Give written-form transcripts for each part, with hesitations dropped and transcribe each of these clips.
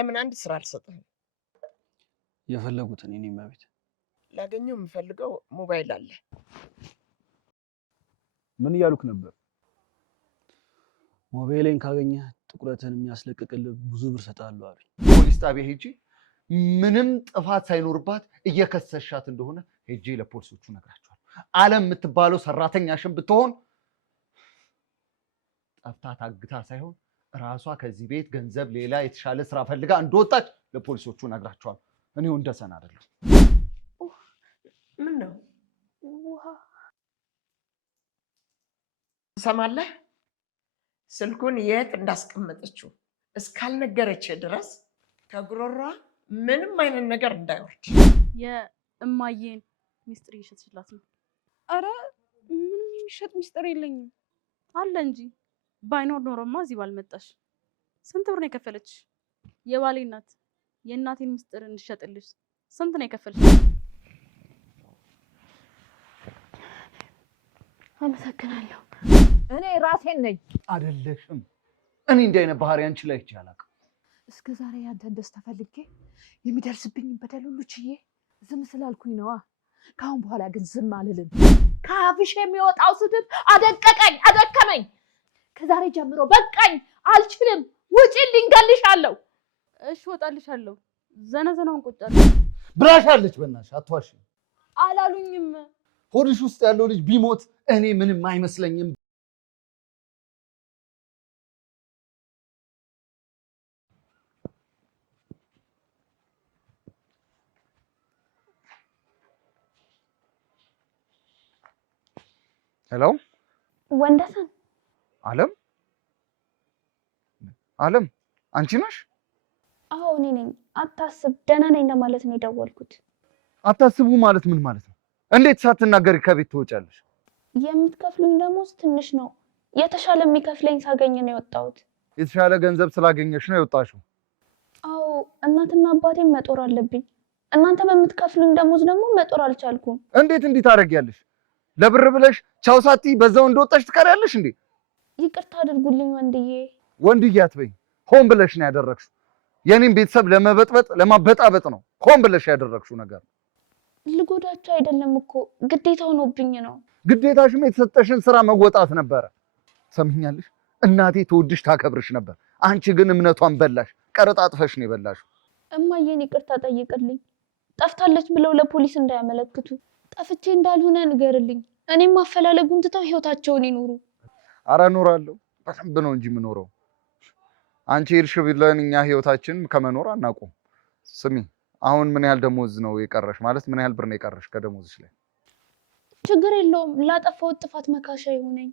ለምን አንድ ስራ አልሰጥህም? የፈለጉትን እኔ ማቤት ላገኘው የምፈልገው ሞባይል አለ። ምን ያሉክ ነበር? ሞባይሌን ካገኘ ጥቁረትን የሚያስለቅቅልህ ብዙ ብር ሰጣለሁ አሉኝ። ፖሊስ ጣቢያ ሄጄ ምንም ጥፋት ሳይኖርባት እየከሰሻት እንደሆነ ሄጄ ለፖሊሶቹ ነግራቸዋለሁ። ዓለም የምትባለው ሰራተኛሽን ብትሆን ጠፍታ ታግታ ሳይሆን ራሷ ከዚህ ቤት ገንዘብ ሌላ የተሻለ ስራ ፈልጋ እንደወጣች ለፖሊሶቹ ነግራቸዋለሁ። እኔው እንደሰና አይደለም። ምን ነው ውሃ ሰማለህ? ስልኩን የት እንዳስቀመጠችው እስካልነገረች ድረስ ከጉሮሯ ምንም አይነት ነገር እንዳይወርድ። የእማዬን ሚስጥር እየሸጥሽላት ነው? አረ ምንም የሚሸጥ ሚስጥር የለኝም። አለ እንጂ ባይኖር ኖሮማ እዚህ ባልመጣሽ። ስንት ብር ነው የከፈለች? የባሌ እናት የእናቴን ሚስጥር እንድሸጥልሽ ስንት ነው የከፈለች? አመሰግናለሁ። እኔ ራሴን ነኝ። አይደለሽም። እኔ እንዲህ አይነት ባህሪ አንቺ ላይ ይቻላል። እስከ ዛሬ ያንተን ደስታ ፈልጌ የሚደርስብኝ በደል ሁሉ ችዬ ዝም ስላልኩኝ ነዋ። ከአሁን በኋላ ግን ዝም አልልም። ከአፍሽ የሚወጣው ስድብ አደቀቀኝ፣ አደከመኝ። ከዛሬ ጀምሮ በቃኝ፣ አልችልም። ውጪልኝ፣ እገልሻለሁ። እሺ እወጣልሻለሁ። ዘነዘናውን ቁጭ አድርጊ ብላሻለች። በእናትሽ አትዋሽ። አላሉኝም። ሆድሽ ውስጥ ያለው ልጅ ቢሞት እኔ ምንም አይመስለኝም። ሄሎ ወንደሰን። ዓለም ዓለም፣ አንቺ ነሽ? አዎ እኔ ነኝ። አታስብ፣ ደህና ነኝ ለማለት ነው የደወልኩት። አታስቡ ማለት ምን ማለት ነው? እንዴት ሳትናገሪ ከቤት ትወጫለሽ? የምትከፍሉኝ ደሞዝ ትንሽ ነው። የተሻለ የሚከፍለኝ ሳገኝ ነው የወጣሁት። የተሻለ ገንዘብ ስላገኘሽ ነው የወጣሽው? አዎ፣ እናትና አባቴን መጦር አለብኝ። እናንተ በምትከፍሉኝ ደሞዝ ደግሞ መጦር አልቻልኩም። እንዴት እንዲህ ታደርጊያለሽ? ለብር ብለሽ ቻው ሳትይ በዛው እንደወጣሽ ትቀሪያለሽ እንዴ? ይቅርታ አድርጉልኝ ወንድዬ። ወንድዬ አትበይኝ። ሆን ብለሽ ነው ያደረግሽው። የኔን ቤተሰብ ለመበጥበጥ ለማበጣበጥ ነው ሆን ብለሽ ያደረግሽው ነገር። ልጎዳቸው አይደለም እኮ ግዴታ ሆኖብኝ ነው። ግዴታሽም የተሰጠሽን ስራ መወጣት ነበረ። ሰምኛለሽ? እናቴ ትወድሽ ታከብርሽ ነበር። አንቺ ግን እምነቷን በላሽ። ቀረጣጥፈሽ ነው የበላሽው። እማዬን ይቅርታ ጠይቅልኝ። ጠፍታለች ብለው ለፖሊስ እንዳያመለክቱ። ጠፍቼ እንዳልሆነ ንገርልኝ። እኔም ማፈላለጉን ትተው ህይወታቸውን ይኖሩ። አረ እኖራለሁ። በደንብ ነው እንጂ የምኖረው። አንቺ እርሽ ብለን እኛ ህይወታችን ከመኖር አናውቁም። ስሚ፣ አሁን ምን ያህል ደሞዝ ነው የቀረሽ? ማለት ምን ያህል ብር ነው የቀረሽ ከደሞዝሽ ላይ? ችግር የለውም፣ ላጠፋው ጥፋት መካሻ ይሆነኝ።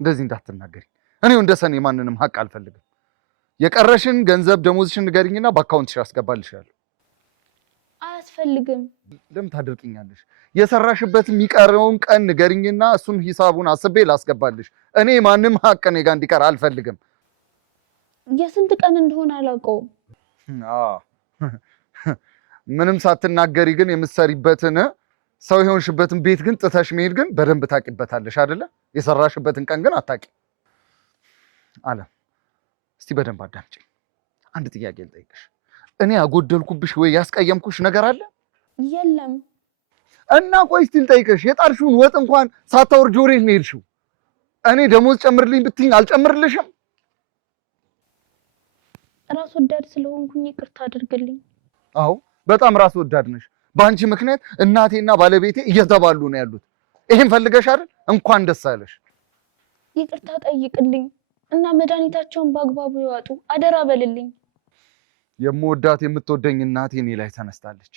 እንደዚህ እንዳትናገሪ። እኔው እንደሰኔ ማንንም ሀቅ አልፈልግም። የቀረሽን ገንዘብ ደሞዝሽን ንገሪኝና በአካውንትሽ አስገባልሻለሁ። አያስፈልግም። ለምን ታደርቅኛለሽ? የሰራሽበት የሚቀረውን ቀን ንገሪኝና እሱን ሂሳቡን አስቤ ላስገባልሽ። እኔ ማንም ሀቅ እኔ ጋር እንዲቀር አልፈልግም። የስንት ቀን እንደሆነ አላውቀውም። ምንም ሳትናገሪ ግን የምትሰሪበትን ሰው የሆንሽበትን ቤት ግን ጥተሽ መሄድ ግን በደንብ ታውቂበታለሽ አይደለ? የሰራሽበትን ቀን ግን አታውቂ። ዓለም፣ እስቲ በደንብ አዳምጪኝ። አንድ ጥያቄ ልጠይቅሽ። እኔ ያጎደልኩብሽ ወይ ያስቀየምኩሽ ነገር አለ? የለም። እና ቆይ እስቲ ልጠይቅሽ፣ የጣልሽውን ወጥ እንኳን ሳታወርጂ ወዴት ነው የሄድሽው? እኔ ደሞዝ ጨምርልኝ ብትይኝ አልጨምርልሽም? ራስ ወዳድ ስለሆንኩኝ ይቅርታ አድርግልኝ። አዎ በጣም ራስ ወዳድ ነሽ። በአንቺ ምክንያት እናቴና ባለቤቴ እየተባሉ ነው ያሉት። ይሄን ፈልገሽ አይደል? እንኳን ደስ አለሽ። ይቅርታ ጠይቅልኝ እና መድኃኒታቸውን በአግባቡ ይዋጡ አደራ በልልኝ። የምወዳት የምትወደኝ እናቴ እኔ ላይ ተነስታለች።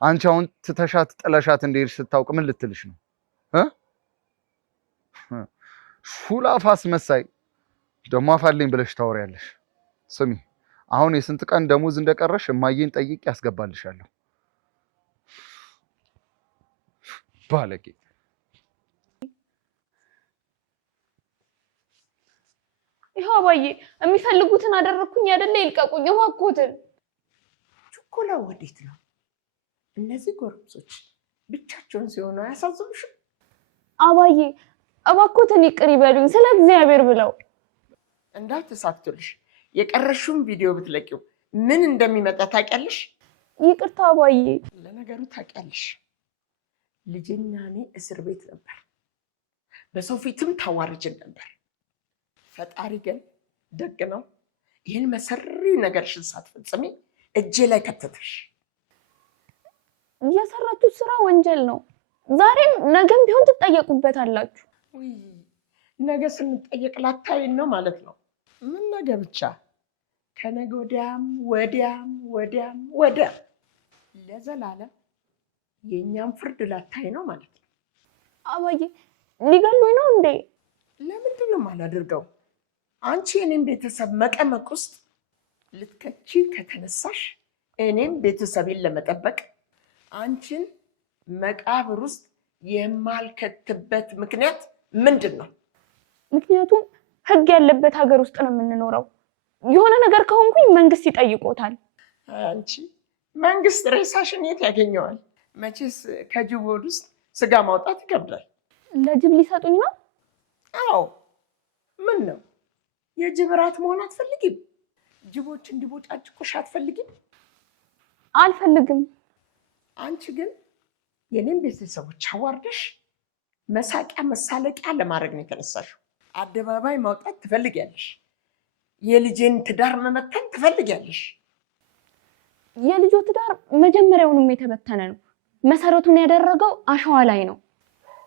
አንቺ አሁን ትተሻት ጥለሻት እንደሄድሽ ስታውቅ ምን ልትልሽ ነው? ሹላ ፋስ መሳይ ደሞ አፋለኝ ብለሽ ታወሪያለሽ። ስሚ፣ አሁን የስንት ቀን ደሞዝ እንደቀረሽ እማዬን ጠይቄ ያስገባልሻለሁ። ባለጌ። ይኸው አባዬ፣ የሚፈልጉትን አደረኩኝ አይደለ? ይልቀቁኝ እባክዎትን። ችኮላ ወዴት ነው? እነዚህ ጎረምሶች ብቻቸውን ሲሆኑ አያሳዝኑሽም? አባዬ እባክዎትን ይቅር ይበሉኝ ስለ እግዚአብሔር ብለው። እንዳትሳክቱልሽ የቀረሽውን ቪዲዮ ብትለቂው ምን እንደሚመጣ ታውቂያለሽ? ይቅርታ አባዬ። ለነገሩ ታውቂያለሽ፣ ልጄና እኔ እስር ቤት ነበር፣ በሰው ፊትም ታዋርጅን ነበር። ፈጣሪ ግን ደግ ነው። ይህን መሰሪ ነገርሽን ሳትፈጽሚ እጄ ላይ ከተተሽ። የሰራችሁት ስራ ወንጀል ነው። ዛሬም ነገም ቢሆን ትጠየቁበታላችሁ። ነገ ስንጠየቅ ላታይን ነው ማለት ነው? ምን ነገ ብቻ፣ ከነገ ወዲያም ወዲያም ወዲያም ወዲያም ለዘላለም የእኛም ፍርድ ላታይ ነው ማለት ነው። አባዬ ሊገሉኝ ነው እንዴ? ለምንድን ነው የማላደርገው? አንቺ የኔም ቤተሰብ መቀመቅ ውስጥ ልትከቺ ከተነሳሽ እኔም ቤተሰቤን ለመጠበቅ አንቺን መቃብር ውስጥ የማልከትበት ምክንያት ምንድን ነው? ምክንያቱም ህግ ያለበት ሀገር ውስጥ ነው የምንኖረው። የሆነ ነገር ከሆንኩኝ መንግስት ይጠይቆታል። አንቺ መንግስት ሬሳሽን የት ያገኘዋል? መቼስ ከጅብ ሆድ ውስጥ ስጋ ማውጣት ይከብዳል። ለጅብ ሊሰጡኝ ነው? አዎ። ምን ነው የጅብ ራት መሆን አትፈልጊም? ጅቦች እንዲቦጫጭቁሽ አትፈልጊም? አልፈልግም። አንቺ ግን የኔን ቤተሰቦች አዋርደሽ መሳቂያ መሳለቂያ ለማድረግ ነው የተነሳሽው። አደባባይ ማውጣት ትፈልጊያለሽ። የልጄን ትዳር መመተን ትፈልጊያለሽ። የልጆ ትዳር መጀመሪያውንም የተበተነ ነው። መሰረቱን ያደረገው አሸዋ ላይ ነው።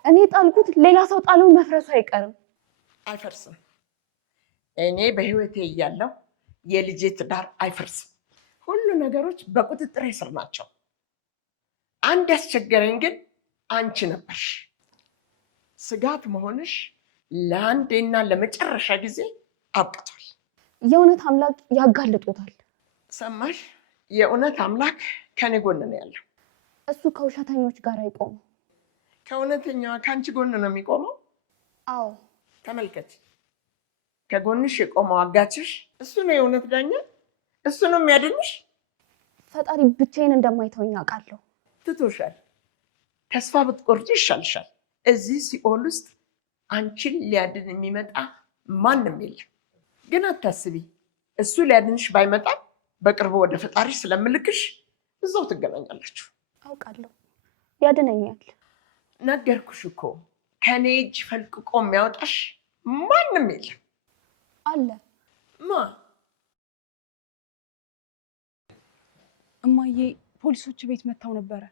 እኔ ጣልኩት፣ ሌላ ሰው ጣለው፣ መፍረሱ አይቀርም። አይፈርስም። እኔ በህይወቴ እያለሁ የልጄ ትዳር አይፈርስም። ሁሉ ነገሮች በቁጥጥር ስር ናቸው። አንድ ያስቸገረኝ ግን አንቺ ነበርሽ። ስጋት መሆንሽ ለአንዴና ለመጨረሻ ጊዜ አብቅቷል። የእውነት አምላክ ያጋልጦታል። ሰማሽ? የእውነት አምላክ ከኔ ጎን ነው ያለው። እሱ ከውሸተኞች ጋር አይቆምም። ከእውነተኛዋ ከአንቺ ጎን ነው የሚቆመው። አዎ ተመልከች፣ ከጎንሽ የቆመው አጋችሽ እሱ ነው። የእውነት ዳኛ እሱ ነው የሚያድንሽ። ፈጣሪ ብቻዬን እንደማይተወኝ አውቃለሁ። ትቶሻል። ተስፋ ብትቆርጪ ይሻልሻል። እዚህ ሲኦል ውስጥ አንቺን ሊያድን የሚመጣ ማንም የለም። ግን አታስቢ፣ እሱ ሊያድንሽ ባይመጣ በቅርቡ ወደ ፈጣሪ ስለምልክሽ እዛው ትገናኛላችሁ። አውቃለሁ፣ ያድነኛል። ነገርኩሽ እኮ ከኔ እጅ ፈልቅቆ የሚያወጣሽ ማንም የለም። አለ። ማ? እማዬ ፖሊሶች ቤት መጥተው ነበረ።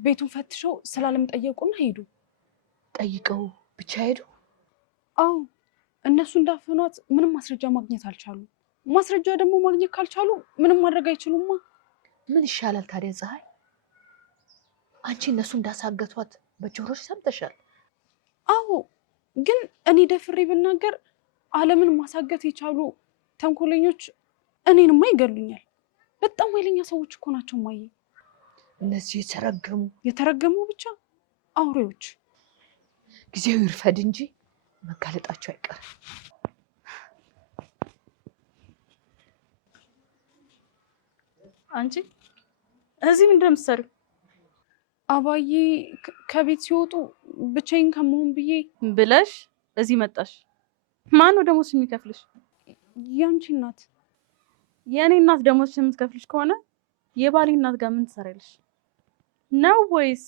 ቤቱን ፈትሸው ስላለም ጠየቁና ሄዱ። ጠይቀው ብቻ ሄዱ? አዎ፣ እነሱ እንዳፈኗት ምንም ማስረጃ ማግኘት አልቻሉም። ማስረጃ ደግሞ ማግኘት ካልቻሉ ምንም ማድረግ አይችሉማ። ምን ይሻላል ታዲያ ፀሐይ? አንቺ እነሱ እንዳሳገቷት በጆሮሽ ሰምተሻል? አዎ፣ ግን እኔ ደፍሬ ብናገር ዓለምን ማሳገት የቻሉ ተንኮለኞች እኔንማ ይገሉኛል። በጣም ኃይለኛ ሰዎች እኮ ናቸው ማየ። እነዚህ የተረገሙ ብቻ አውሬዎች። ጊዜው ይርፈድ እንጂ መጋለጣቸው አይቀርም። አንቺ እዚህ ምንድን ነው የምትሰሪው? አባዬ ከቤት ሲወጡ ብቻዬን ከመሆን ብለሽ እዚህ መጣሽ። ማን ነው ደሞዝ የሚከፍልሽ? ያንቺ እናት። የእኔ እናት ደሞዝ የምትከፍልሽ ከሆነ የባሌ እናት ጋር ምን ትሰሪያለሽ? ነው ወይስ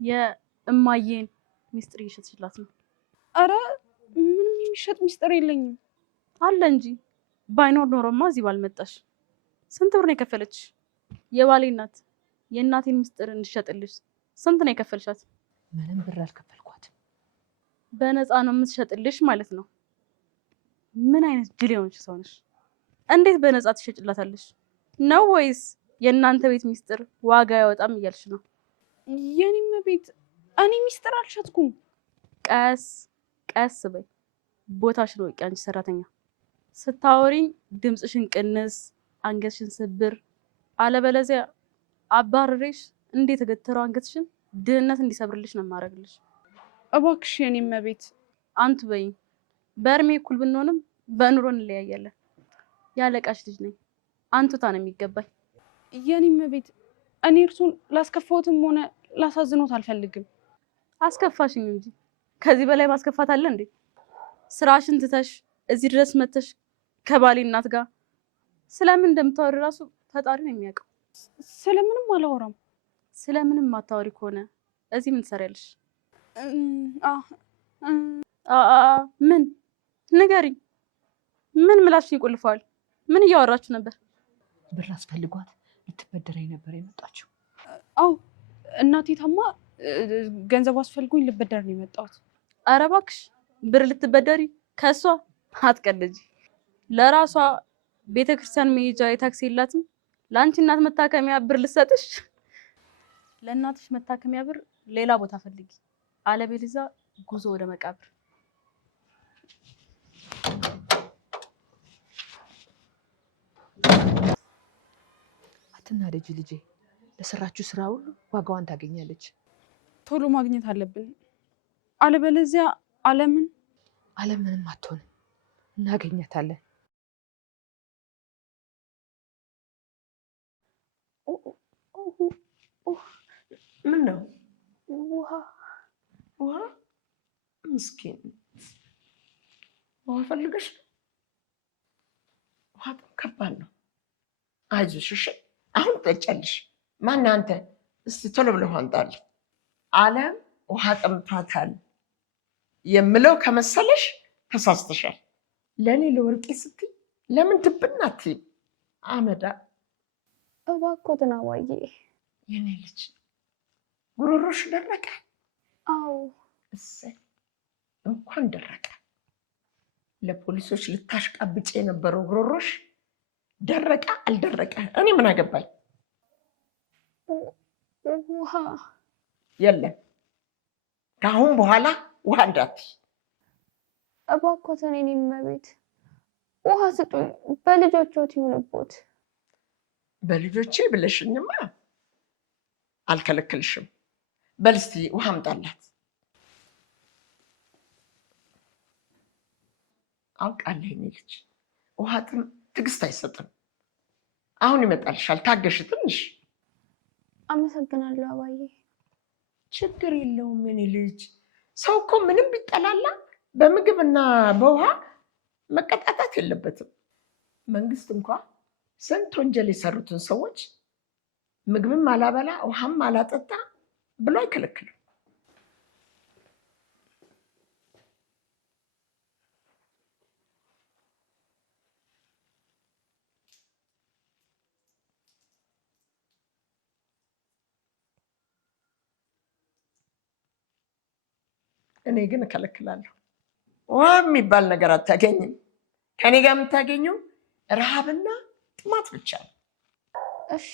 የእማዬን ሚስጥር እየሸጥሽላት ነው? አረ ምንም የሚሸጥ ሚስጥር የለኝም። አለ እንጂ ባይኖር ኖሮማ እዚህ ባልመጣሽ። ስንት ብር ነው የከፈለችሽ? የባሌ እናት የእናቴን ሚስጥር እንድሸጥልሽ ስንት ነው የከፈልሻት? ምንም ብር አልከፈልኳትም። በነፃ ነው የምትሸጥልሽ ማለት ነው። ምን አይነት ጅል የሆንሽ ሰው ነሽ? እንዴት በነፃ ትሸጭላታለሽ? ነው ወይስ የእናንተ ቤት ሚስጥር ዋጋ ያወጣም እያልሽ ነው? የኔም ቤት እኔ ሚስጥር አልሸጥኩም። ቀስ ቀስ በይ፣ ቦታሽን ወቂ። አንቺ ሰራተኛ ስታወሪኝ ድምፅሽን ቅንስ፣ አንገትሽን ስብር፣ አለበለዚያ አባርሬሽ እንዴት የተገተረው አንገትሽን ድህነት እንዲሰብርልሽ ነው የማደርግልሽ። እባክሽ የኔም ቤት አንቱ በይኝ። በእድሜ እኩል ብንሆንም በኑሮ እንለያያለን። ያለቃሽ ልጅ ነኝ። አንቱታ ነው የሚገባኝ። የኔም ቤት እኔ እርሱን ላስከፋዎትም ሆነ ላሳዝኖት አልፈልግም። አስከፋሽኝ እንጂ ከዚህ በላይ ማስከፋት አለ እንዴ? ስራሽን ትተሽ እዚህ ድረስ መተሽ ከባሌ እናት ጋር ስለምን እንደምታወሪ ራሱ ፈጣሪ ነው የሚያውቀው። ስለምንም አላወራም። ስለምንም ማታወሪ ከሆነ እዚህ ምን ትሰሪያለሽ? ምን ንገሪኝ። ምን ምላስሽ ይቆልፈዋል? ምን እያወራችሁ ነበር? ብር አስፈልጓት ልትበደረኝ ነበር የመጣችው። አዎ እናቴ ታማ ገንዘብ አስፈልጎኝ ልበደር ነው የመጣሁት። ኧረ እባክሽ ብር ልትበደሪ ከሷ? አትቀልጂ። ለራሷ ቤተክርስቲያን መሄጃ የታክሲ የላትም። ለአንቺ እናት መታከሚያ ብር ልሰጥሽ? ለእናትሽ መታከሚያ ብር ሌላ ቦታ ፈልጊ፣ አለበለዚያ ጉዞ ወደ መቃብር። አትናደጂ ልጄ፣ ለሰራችሁ ስራ ሁሉ ዋጋዋን ታገኛለች። ቶሎ ማግኘት አለብን፣ አለበለዚያ አለምንም አትሆንም፣ እናገኛታለን። ምን ነው? ውሃ ምስኪን ውሃ ፈልገሽ ነው? ውሃ ከባድ ነው። አይዞሽ እሺ፣ አሁን ትጠጫለሽ። ማን አንተ? እስቲ ቶሎ ብለህ ውሃ አምጣልኝ። አለም ውሃ ጠምቷታል የምለው ከመሰለሽ ተሳስተሻል። ለእኔ ለወርቄ ስትይ ለምን ድብና አትይም? አመዳ እባክዎትን አባዬ። የኔ ልጅ ጉሮሮሽ ደረቀ? አዎ። እሰይ እንኳን ደረቀ። ለፖሊሶች ልታሽቃብጭ የነበረው ጉሮሮሽ ደረቀ አልደረቀ እኔ ምን አገባኝ? ውሃ የለም፣ ከአሁን በኋላ ውሃ እንዳትይ። እባክዎትን የኔ እመቤት ውሃ ስጡኝ፣ በልጆችዎት ይሁንቦት። በልጆቼ ብለሽኝማ አልከለክልሽም። በል እስቲ ውሃ አምጣላት። አውቃለሁ የኔ ልጅ ውሃ ጥም ትዕግስት አይሰጥም። አሁን ይመጣልሻል፣ ታገሽ ትንሽ። አመሰግናለሁ አባዬ። ችግር የለውም የኔ ልጅ። ሰው እኮ ምንም ቢጠላላ በምግብና በውሃ መቀጣጣት የለበትም። መንግስት እንኳ ስንት ወንጀል የሰሩትን ሰዎች ምግብም አላበላ ውሃም አላጠጣ ብሎ አይከለክልም። እኔ ግን እከለክላለሁ። ውሃ የሚባል ነገር አታገኝም። ከኔ ጋር የምታገኘው ረሃብና ጥማት ብቻ ነው። እሺ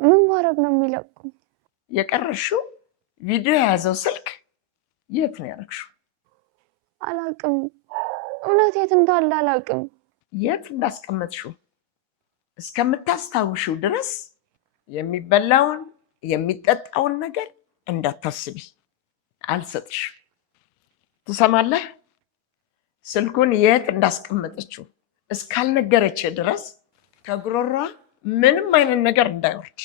ምን ማድረግ ነው የሚለቁኝ? የቀረሽው ቪዲዮ የያዘው ስልክ የት ነው ያደረግሽው? አላውቅም፣ እውነት የት እንዳለ አላውቅም። የት እንዳስቀመጥሽው እስከምታስታውሽው ድረስ የሚበላውን የሚጠጣውን ነገር እንዳታስቢ፣ አልሰጥሽም። ትሰማለህ? ስልኩን የት እንዳስቀመጠችው እስካልነገረች ድረስ ከጉሮሯ ምንም አይነት ነገር እንዳይወርድ።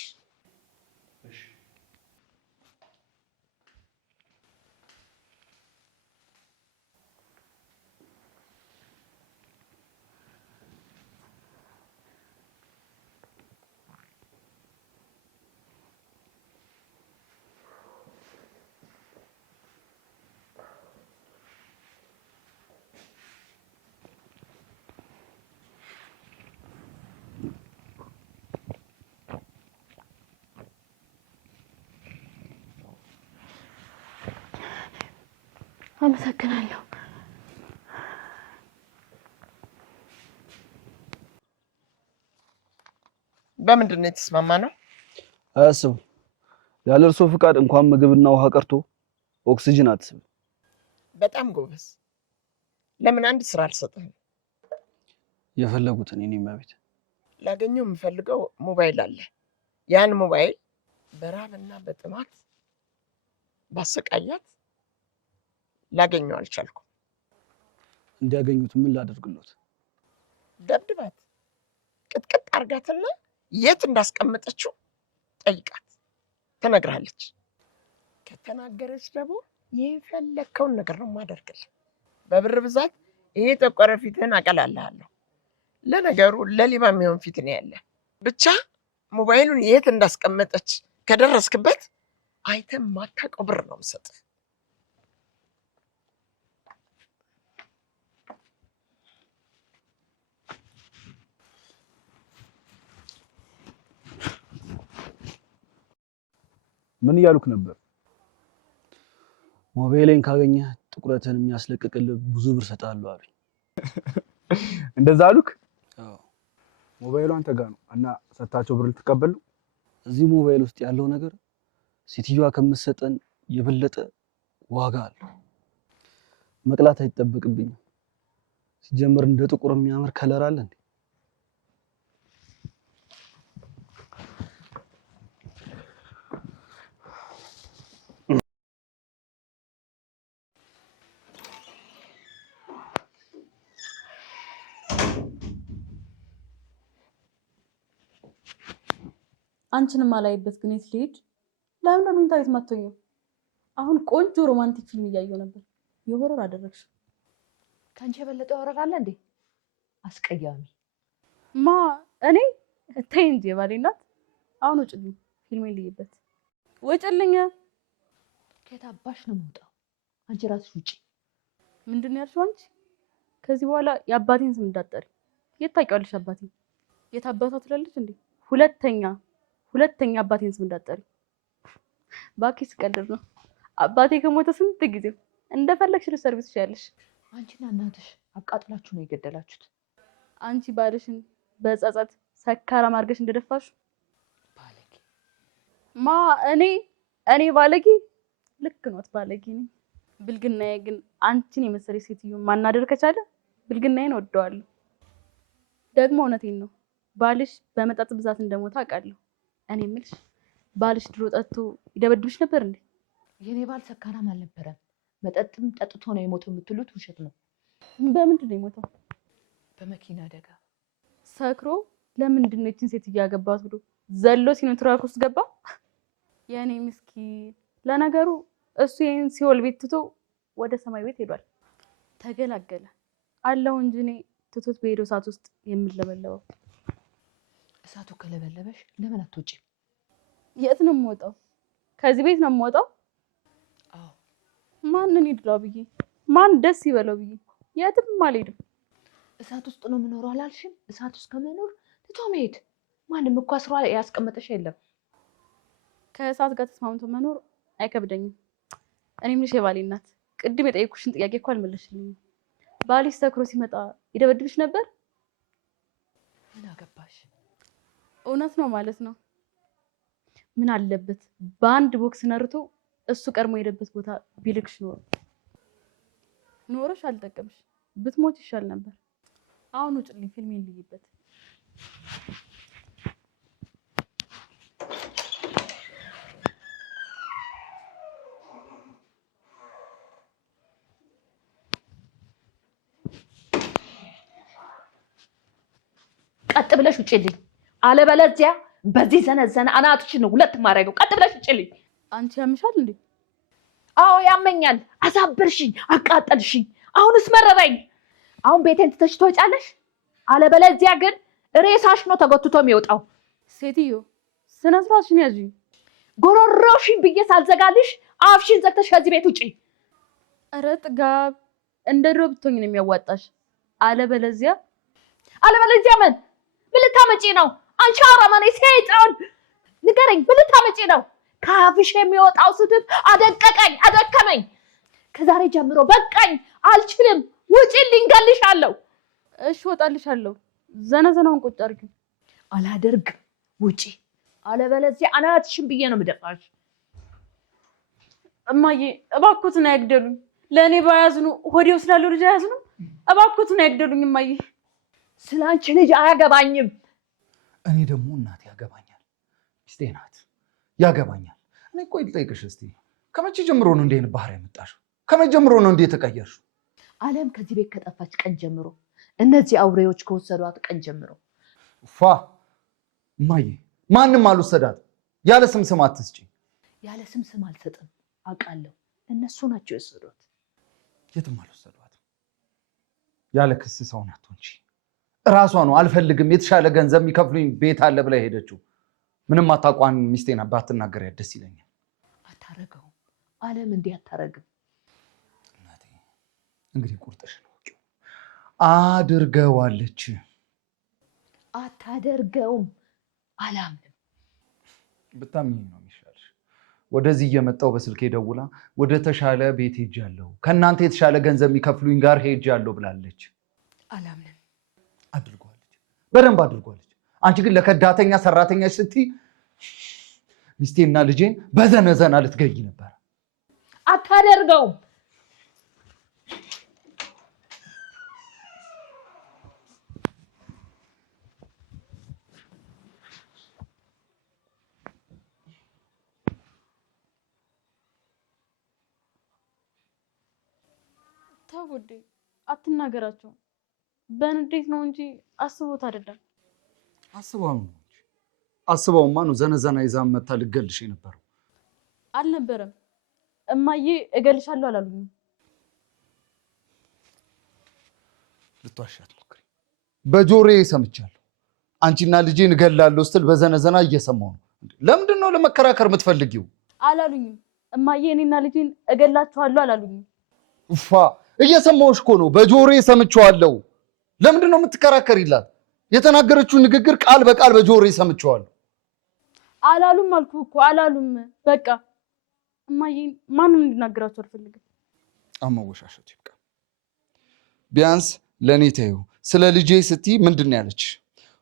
አመሰግናለሁ። በምንድን ነው የተስማማነው? አያስቡ። ያለ እርሶ ፍቃድ እንኳን ምግብና ውሃ ቀርቶ ኦክሲጅን አትስብ። በጣም ጎበዝ። ለምን አንድ ስራ አልሰጥህም? የፈለጉትን የኔ እመቤት። ላገኘው የምፈልገው ሞባይል አለ። ያን ሞባይል በራብና በጥማት ባሰቃያት ላገኘው አልቻልኩም። እንዲያገኙት ምን ላደርግሎት? ደብድባት፣ ቅጥቅጥ አርጋትና የት እንዳስቀመጠችው ጠይቃት፣ ትነግርሃለች። ከተናገረች ደግሞ የፈለከውን ነገር ነው የማደርግልህ። በብር ብዛት ይሄ ጠቆረ ፊትህን አቀላልሃለሁ። ለነገሩ ለሊባ የሚሆን ፊት ነው ያለ። ብቻ ሞባይሉን የት እንዳስቀመጠች ከደረስክበት አይተም ማታውቀው ብር ነው የምሰጥህ። ምን እያሉክ ነበር? ሞባይሌን ካገኘህ ጥቁረትን የሚያስለቅቅልህ ብዙ ብር ሰጣለሁ አሉኝ። እንደዛ አሉክ? አዎ። ሞባይሉ አንተ ጋር ነው እና ሰጣቸው ብር ልትቀበል ነው? እዚህ ሞባይል ውስጥ ያለው ነገር ሴትዮዋ ከምትሰጠን የበለጠ ዋጋ አለው። መቅላት አይጠበቅብኝም። ሲጀምር እንደ ጥቁር የሚያምር ከለር አለ እንዴ? አንቺንም አላይበት ግን የት ልሂድ? ለምን መኝታ ቤት ማተኛው? አሁን ቆንጆ ሮማንቲክ ፊልም እያየሁ ነበር። የሆረር አደረግሽ። ከአንቺ የበለጠ ሆረር አለ እንዴ? አስቀያሚ ማ እኔ ተይ እንጂ የባሌ እናት። አሁን ውጭልኝ፣ ፊልሜን ልይበት። ውጭልኝ። ከየት አባሽ ነው የምወጣው? አንቺ ራስሽ ውጪ። ምንድን ነው ያልሽው አንቺ? ከዚህ በኋላ የአባቴን ስም እንዳትጠሪ። የት ታውቂዋለሽ አባቴን? የት አባቷ ትላለች እንዴ? ሁለተኛ አባቴን ስም እንዳትጠሪ። እባክሽ ስቀልድ ነው። አባቴ ከሞተ ስንት ጊዜው። እንደፈለግሽ ልትሰርቪስ ትችያለሽ። አንቺና እናትሽ አቃጥላችሁ ነው የገደላችሁት። አንቺ ባልሽን በጸጸት ሰካራም አድርገሽ እንደደፋሽ። ባለጌ ማ እኔ ባለጌ? ልክ ኖት፣ ባለጌ ነኝ። ብልግናዬ ግን አንቺን የመሰለሽ ሴትዮ ማናደር ከቻለ ብልግናዬን ወደዋለሁ። ደግሞ እውነቴን ነው። ባልሽ በመጠጥ ብዛት እንደሞተ አውቃለሁ። እኔ የምልሽ ባልሽ ድሮ ጠጥቶ ይደበድብሽ ነበር እንዴ? የኔ ባል ሰካራም አልነበረም። መጠጥም ጠጥቶ ነው የሞተው የምትሉት ውሸት ነው። በምንድን ነው የሞተው? በመኪና አደጋ። ሰክሮ ለምንድን ነው እቺን ሴት እያገባት ብሎ ዘሎ ሲኖትራክ ውስጥ ገባ? የኔ ምስኪን። ለነገሩ እሱ ይሄን ሲኦል ቤት ትቶ ወደ ሰማይ ቤት ሄዷል። ተገላገለ አለው እንጂ እኔ ትቶት በሄደው እሳት ውስጥ የምለበለበው። እሳቱ ከለበለበሽ ለምን አትወጪም? የት ነው የምወጣው? ከዚህ ቤት ነው የምወጣው? አዎ። ማንን ይድራው ብዬ፣ ማን ደስ ይበለው ብዬ የትም አልሄድም። እሳት ውስጥ ነው የምኖረው አላልሽም? እሳት ውስጥ ከመኖር ትቶ መሄድ። ማንም እኮ አስሯ ያስቀመጠሽ የለም። ከእሳት ጋር ተስማምቶ መኖር አይከብደኝም። እኔ ምንሽ የባሌ እናት፣ ቅድም የጠየኩሽን ጥያቄ እኮ አልመለስሽልኝም። ባልሽ ሰክሮ ሲመጣ ይደበድብሽ ነበር? ምን አገባሽ? እውነት ነው ማለት ነው። ምን አለበት በአንድ ቦክስ ነርቶ እሱ ቀድሞ የሄደበት ቦታ ቢልክሽ ኖረሽ አልጠቀምሽ፣ ብትሞት ይሻል ነበር። አሁን ውጭልኝ፣ ፊልሜን ልይበት። ቀጥ ብለሽ ውጭልኝ፣ አለበለዚያ በዚህ ዘነዘነ አናትሽን ነው ሁለት ማድረገው። ቀጥ ብለሽ ውጭልኝ። አንቺ ያምሻል እንዴ? አዎ ያመኛል። አሳበርሽኝ፣ አቃጠልሽኝ። አሁንስ መረረኝ። አሁን ቤቴን ትተሽ ትወጫለሽ፣ አለበለዚያ ግን ሬሳሽ ነው ተጎትቶ የሚወጣው። ሴትዮ ስነ ስርዓትሽን ያዢ። ጎሮሮሽን ብዬ ሳልዘጋልሽ አፍሽን ዘግተሽ ከዚህ ቤት ውጪ። ኧረ ጥጋብ፣ እንደ ድሮ ብትሆኝ ነው የሚያዋጣሽ። አለበለዚያ ምን ልታመጪ ነው? አንቺ አረመኔ ሰይጣን፣ ንገረኝ፣ ምን ልታመጪ ነው? ከአፍሽ የሚወጣው ስድብ አደቀቀኝ፣ አደከመኝ። ከዛሬ ጀምሮ በቃኝ፣ አልችልም። ውጪልኝ፣ እገልሻለሁ። እሺ እወጣልሻለሁ። ዘነዘናውን ቁጭ አድርጊው። አላደርግም፣ ውጪ። አለበለዚያ አናትሽን ብዬ ነው የምደፋሽ። እማዬ እባክዎትን አይግደሉኝ። ለእኔ ባያዝኑ ሆዴው ስላለው ልጅ አያዝኑ። እባክዎትን አይግደሉኝ እማዬ። ስላንቺ ልጅ አያገባኝም። እኔ ደግሞ እናቴ ያገባኛል፣ ሚስቴ ናት፣ ያገባኛል። እኔ ቆይ ልጠይቅሽ እስቲ፣ ከመቼ ጀምሮ ነው እንዴ ባህሪ ያመጣሽው? ከመቼ ጀምሮ ነው እንዴ ተቀየርሽው? ዓለም ከዚህ ቤት ከጠፋች ቀን ጀምሮ፣ እነዚህ አውሬዎች ከወሰዷት ቀን ጀምሮ። ፋ እማዬ፣ ማንም አልወሰዳት። ያለ ስም አትስጪ። ያለ ስም አልሰጥም፣ አውቃለሁ። እነሱ ናቸው የወሰዷት። የትም አልወሰዷት። ያለ ክስ ሰውን አትሆንሺ። ራሷ ነው አልፈልግም የተሻለ ገንዘብ የሚከፍሉኝ ቤት አለ ብላ ሄደችው። ምንም አታውቋን ሚስቴን ባትናገር ደስ ይለኛል። አታረገውም አለም እንዲህ አታረግም። እናቴ እንግዲህ ቁርጥሽ ነው አድርገዋለች። አታደርገውም አላምንም። ብታምኚኝ ነው የሚሻልሽ። ወደዚህ እየመጣሁ በስልኬ ደውላ ወደ ተሻለ ቤት ሄጃለሁ ከእናንተ የተሻለ ገንዘብ የሚከፍሉኝ ጋር ሄጃለሁ ብላለች። አላምንም። አድርጓለች፣ በደንብ አድርጓለች። አንቺ ግን ለከዳተኛ ሰራተኛሽ ስትይ ሚስቴና ልጄን በዘነዘና ልትገይ ነበር። አታደርገውም። ተው ውዴ፣ አትናገራቸው። በንዴት ነው እንጂ አስቦት አይደለም። አስበው ነው እንጂ አስበውማ ነው ዘነዘና ይዛ መታ ልገልሽ የነበረው። አልነበረም። እማዬ እገልሻለሁ አላሉኝም። ልትዋሻት ሞክሪ። በጆሮዬ ሰምቻለሁ። አንቺና ልጄን እገላለሁ ስትል በዘነዘና እየሰማሁ ነው። ለምንድን ነው ለመከራከር የምትፈልጊው? አላሉኝም። እማዬ እኔና ልጄን እገላችኋለሁ አላሉኝም። ኡፋ እየሰማሁሽ እኮ ነው። በጆሮዬ ሰምቼዋለሁ። ለምንድን ነው የምትከራከሪላት? የተናገረችው ንግግር ቃል በቃል በጆሮዬ ሰምቼዋለሁ። አላሉም አልኩህ እኮ አላሉም። በቃ እማዬን ማንም እንዲናገራቸው አልፈልግም። አመወሻሸቱ ይብቃ። ቢያንስ ለእኔ ተይው። ስለ ልጄ ስትይ ምንድን ነው ያለች?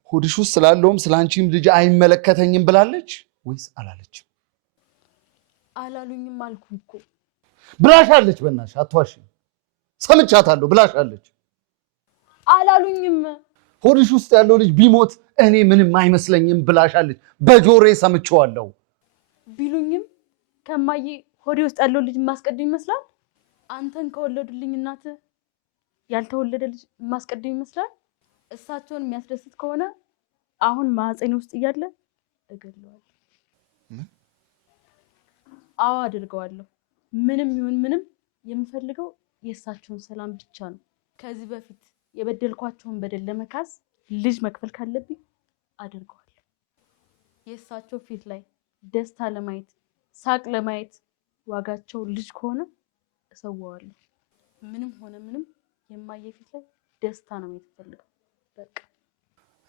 ሆድሽ ውስጥ ስላለውም ስለ አንቺም ልጅ አይመለከተኝም ብላለች ወይስ አላለችም? አላሉኝም አልኩህ እኮ። ብላሻለች። በእናትሽ አትዋሺ። ሰምቻታለሁ። ብላሻለች። አላሉኝም። ሆድሽ ውስጥ ያለው ልጅ ቢሞት እኔ ምንም አይመስለኝም ብላሻለች። በጆሮዬ ሰምቼዋለሁ። ቢሉኝም ከማዬ ሆዴ ውስጥ ያለው ልጅ ማስቀደም ይመስላል? አንተን ከወለዱልኝ እናትህ ያልተወለደ ልጅ ማስቀደም ይመስላል? እሳቸውን የሚያስደስት ከሆነ አሁን ማህፀኔ ውስጥ እያለ እገለዋለሁ። አዎ አድርገዋለሁ። ምንም ይሁን ምንም የምፈልገው የእሳቸውን ሰላም ብቻ ነው። ከዚህ በፊት የበደልኳቸውን በደል ለመካስ ልጅ መክፈል ካለብኝ አድርገዋለሁ። የእሳቸው ፊት ላይ ደስታ ለማየት ሳቅ ለማየት ዋጋቸው ልጅ ከሆነ እሰዋዋለሁ። ምንም ሆነ ምንም የማየ ፊት ላይ ደስታ ነው የምፈልገው። በቃ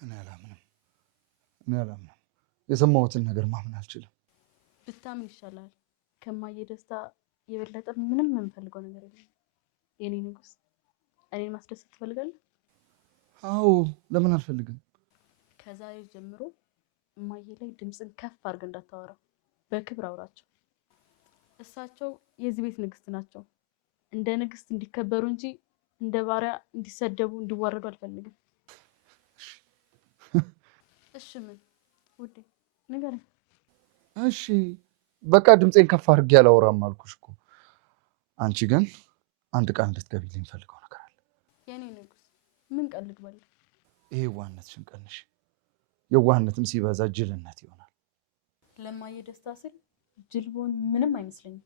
እኔ አላምንም። የሰማሁትን ነገር ማመን አልችልም። ብታምን ይሻላል። ከማየ ደስታ የበለጠ ምንም የምፈልገው ነገር የለም። የኔ ንጉስ፣ እኔን ማስደሰት ትፈልጋለህ? አዎ፣ ለምን አልፈልግም። ከዛሬ ጀምሮ እማዬ ላይ ድምፅን ከፍ አድርገህ እንዳታወራ፣ በክብር አውራቸው። እሳቸው የዚህ ቤት ንግስት ናቸው። እንደ ንግስት እንዲከበሩ እንጂ እንደ ባሪያ እንዲሰደቡ እንዲዋረዱ አልፈልግም። እሺ ምን ውዴ ንገረኝ። እሺ በቃ ድምፄን ከፍ አድርጌ አላወራም አልኩሽ እኮ። አንቺ ግን አንድ ቃል እንድትገቢልኝ ፈልገው ነገር አለ። የኔ ንጉስ ምን ቃል ልግባልህ? ይሄ የዋህነትሽን ቀንሽ። የዋህነትም ሲበዛ ጅልነት ይሆናል። ለማየ ደስታ ስል ጅል ብሆን ምንም አይመስለኝም።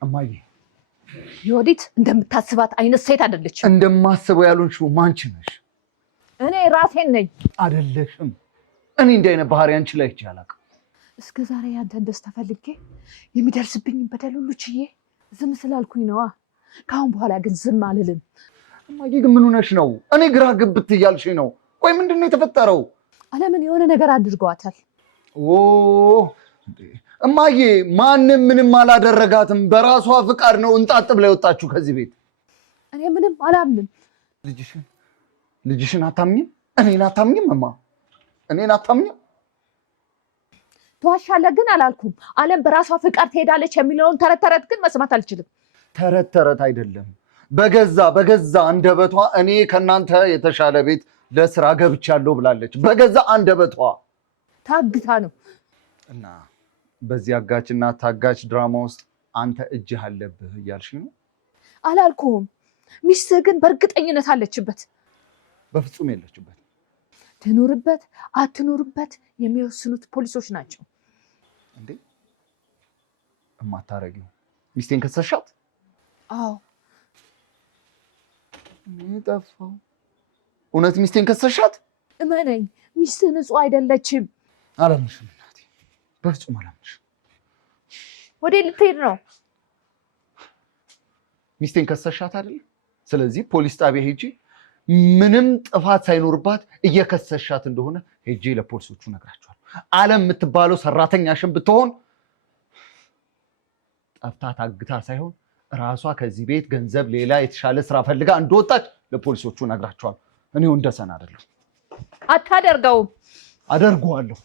እማዬ ዮዲት እንደምታስባት አይነት ሴት አይደለችም። እንደማስበው ያልሆንሽው ማንቺ ነሽ። እኔ ራሴን ነኝ። አይደለሽም። እኔ እንዲህ አይነት ባህሪ አንቺ ላይ አይቼ አላውቅም። እስከ ዛሬ ያንተን ደስታ ፈልጌ የሚደርስብኝን በደል ሁሉ ችዬ ዝም ስላልኩኝ ነዋ። ከአሁን በኋላ ግን ዝም አልልም። እማዬ ግን ምን ሆነሽ ነው? እኔ ግራ ግብት እያልሽኝ ነው። ቆይ ምንድን ነው የተፈጠረው? አለምን የሆነ ነገር አድርገዋታል። እማዬ ማንም ምንም አላደረጋትም። በራሷ ፍቃድ ነው እንጣጥ ብላ የወጣችሁ ከዚህ ቤት። እኔ ምንም አላምንም። ልጅሽን አታምኝም? እኔን አታምኝም? እማ እኔን አታምኝም? ትዋሻለህ ግን አላልኩም። አለም በራሷ ፍቃድ ትሄዳለች የሚለውን ተረት ተረት ግን መስማት አልችልም። ተረት ተረት አይደለም። በገዛ አንደበቷ እኔ ከእናንተ የተሻለ ቤት ለስራ ገብቻለሁ ብላለች። በገዛ አንደበቷ ታግታ ነው። እና በዚህ አጋችና ታጋች ድራማ ውስጥ አንተ እጅህ አለብህ እያልሽ ነው? አላልኩም። ሚስትህ ግን በእርግጠኝነት አለችበት። በፍጹም የለችበት። ትኑርበት አትኑርበት የሚወስኑት ፖሊሶች ናቸው። እንዴ እማታረጊው ሚስቴን ከሰሻት? አዎ ጠፋው። እውነት ሚስቴን ከሰሻት? እመነኝ፣ ሚስትህ ንጹህ አይደለችም። አላምንሽም እናቴ፣ በፍጹም አላምንሽም። ወዴት ልትሄድ ነው? ሚስቴን ከሰሻት አይደል? ስለዚህ ፖሊስ ጣቢያ ሄጂ ምንም ጥፋት ሳይኖርባት እየከሰሻት እንደሆነ ሄጂ ለፖሊሶቹ ነግራቸዋል። አለም የምትባለው ሰራተኛሽን ብትሆን ጠፍታ ታግታ ሳይሆን ራሷ ከዚህ ቤት ገንዘብ ሌላ የተሻለ ስራ ፈልጋ እንደወጣች ለፖሊሶቹ ነግራቸዋል። እኔው እንደሰና አይደለም። አታደርገውም። አደርገዋለሁ።